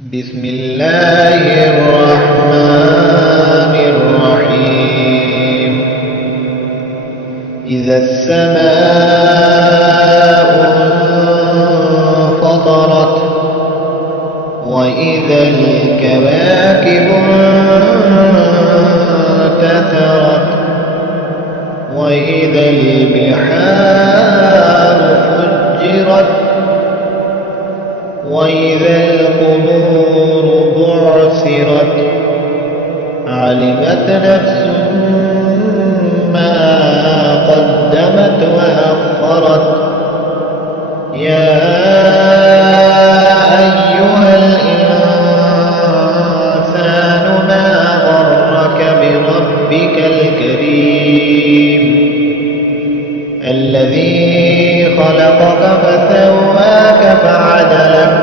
بسم الله الرحمن الرحيم. إذا السماء انفطرت وإذا الكواكب انتثرت وإذا البحار فجرت وإذا القبور بعثرت علمت نفس ما قدمت وأخرت. يا أيها الإنسان ما غرك بربك الكريم الذي خلقك فسواك فعدلك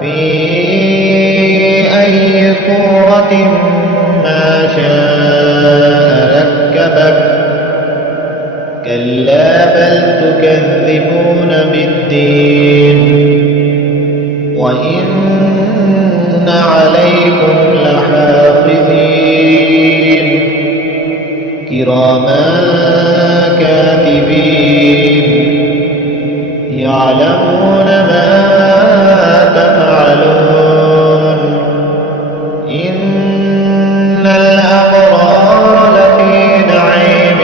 في أي صورة ما شاء ركبك. كلا بل تكذبون بالدين وإن عليكم لحافظين كراما كاتبين يعلمون ما تفعلون. إن الأبرار لفي نعيم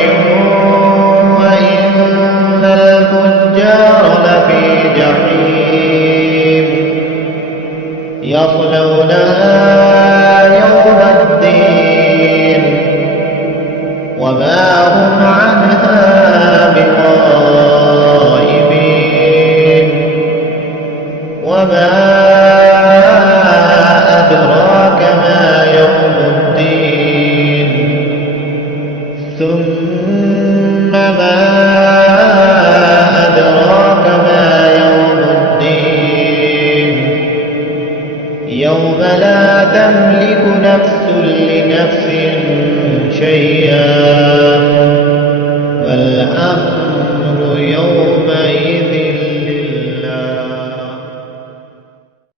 وإن الفجار لفي جحيم يصلونها يوم الدين وما هم عنها بغائبين. وما أدراك ما يوم الدين ثم ما أدراك ما يوم الدين يوم لا تملك نفس لنفس شيئا